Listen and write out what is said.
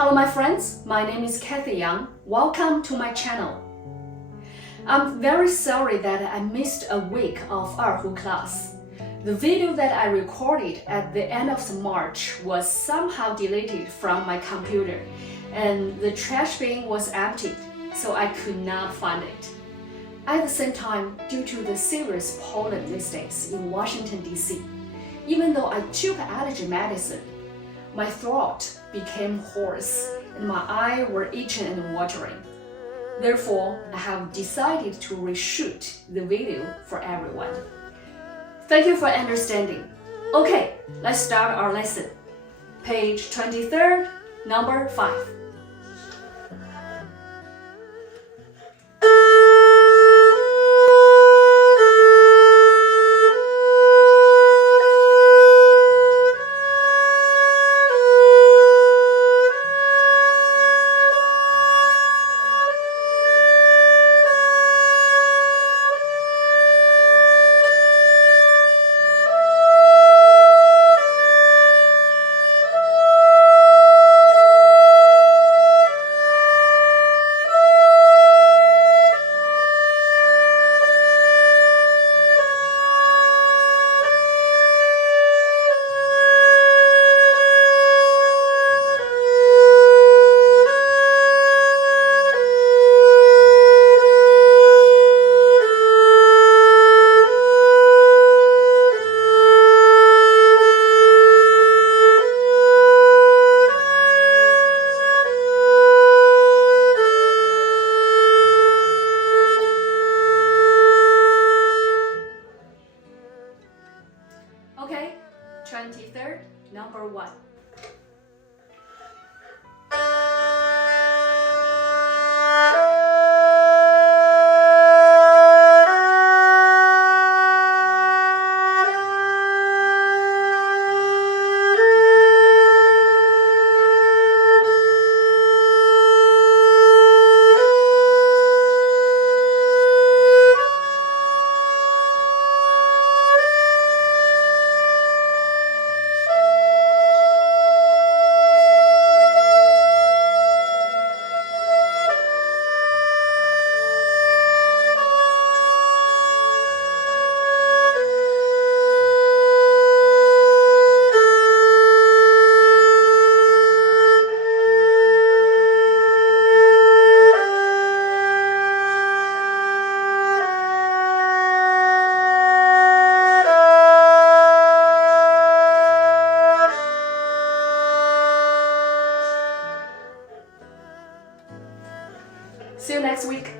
Hello my friends, my name is Cathy Yang. Welcome to my channel. I'm very sorry that I missed a week of Erhu class. The video that I recorded at the end of March was somehow deleted from my computer and the trash bin was emptied, so I could not find it. At the same time, due to the serious pollen mistakes in Washington, D.C., even though I took allergy medicine, my throat became hoarse and my eyes were itching and watering. Therefore, I have decided to reshoot the video for everyone. Thank you for understanding. Okay, let's start our lesson. Page 23, number 5. Okay, 23rd, number 1. See you next week.